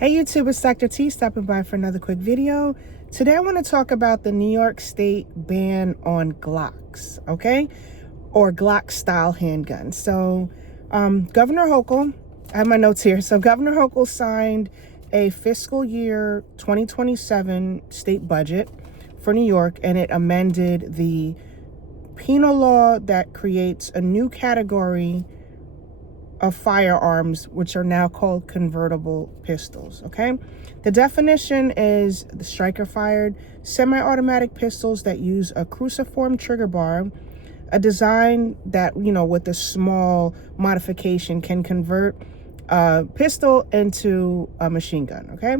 Hey YouTube, it's Dr. T stopping by for another quick video. Today I want to talk about the New York State ban on Glocks, okay? Or Glock style handguns. So Governor Hochul, I have my notes here. So Governor Hochul signed a fiscal year 2027 state budget for New York, and it amended the penal law that creates a new category of firearms, which are now called convertible pistols, okay? The definition is the striker-fired semi-automatic pistols that use a cruciform trigger bar, a design that, with a small modification can convert a pistol into a machine gun, okay?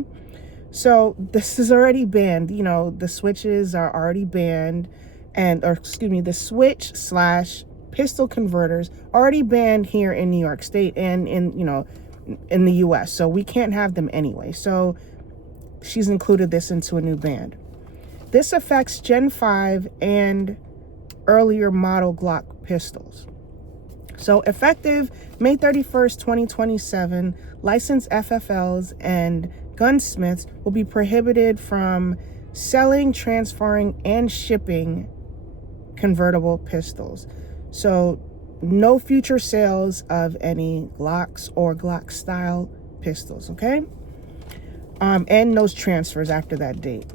So this is already banned. The switches are already banned, the switch / pistol converters already banned here in New York State and in the US. So we can't have them anyway. So she's included this into a new ban. This affects Gen 5 and earlier model Glock pistols. So effective May 31st, 2027, licensed FFLs and gunsmiths will be prohibited from selling, transferring, and shipping convertible pistols. So no future sales of any Glocks or Glock style pistols, okay? And those transfers after that date.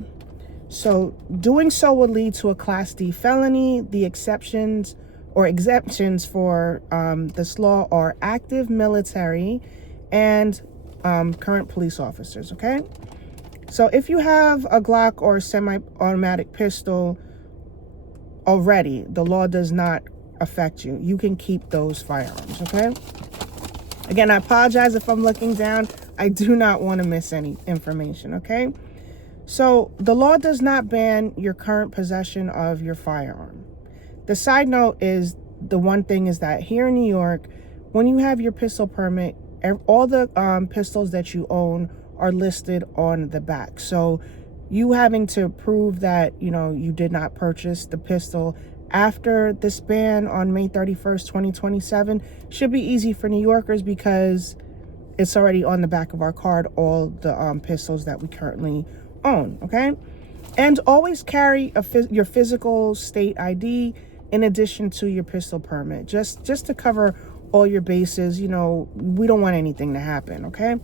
So doing so would lead to a Class D felony. The exceptions for this law are active military and current police officers, okay? So if you have a Glock or a semi-automatic pistol already, the law does not affect you. You can keep those firearms, okay? Again, I apologize if I'm looking down. I do not want to miss any information, okay? So the law does not ban your current possession of your firearm. The side note is, the one thing is that here in New York, when you have your pistol permit, all the pistols that you own are listed on the back. So you having to prove that, you did not purchase the pistol after this ban on May 31st, 2027 should be easy for New Yorkers because it's already on the back of our card, all the pistols that we currently own, okay? And always carry your physical state ID in addition to your pistol permit, just to cover all your bases. We don't want anything to happen, okay?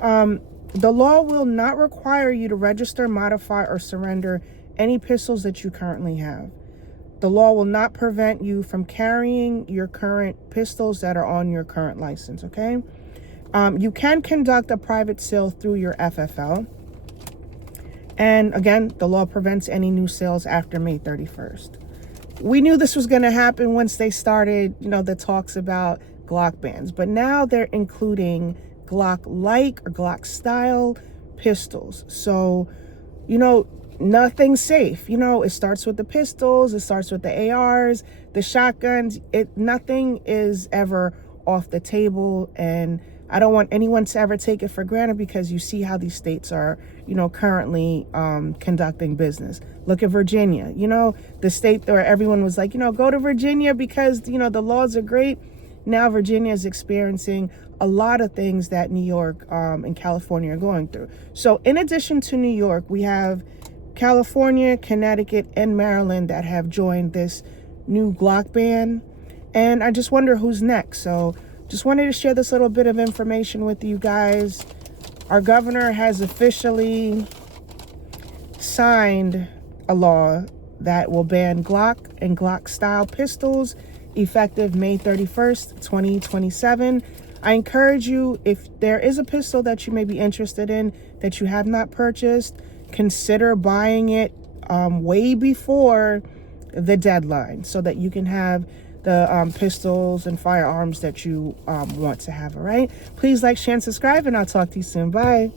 The law will not require you to register, modify, or surrender any pistols that you currently have. The law will not prevent you from carrying your current pistols that are on your current license, okay? You can conduct a private sale through your FFL. And again, the law prevents any new sales after May 31st. We knew this was going to happen once they started, the talks about Glock bans. But now they're including Glock-like or Glock-style pistols. So, nothing's safe. It starts with the pistols, it starts with the ARs, the shotguns. Nothing is ever off the table, and I don't want anyone to ever take it for granted because you see how these states are, currently conducting business. Look at Virginia, the state where everyone was like, go to Virginia because, the laws are great. Now Virginia is experiencing a lot of things that New York and California are going through. So in addition to New York, we have California, Connecticut, and Maryland that have joined this new Glock ban. And I just wonder who's next. So just wanted to share this little bit of information with you guys. Our governor has officially signed a law that will ban Glock and Glock style pistols effective May 31st, 2027. I encourage you, if there is a pistol that you may be interested in that you have not purchased, consider buying it way before the deadline so that you can have the pistols and firearms that you want to have, all right? Please like, share, and subscribe, and I'll talk to you soon. Bye.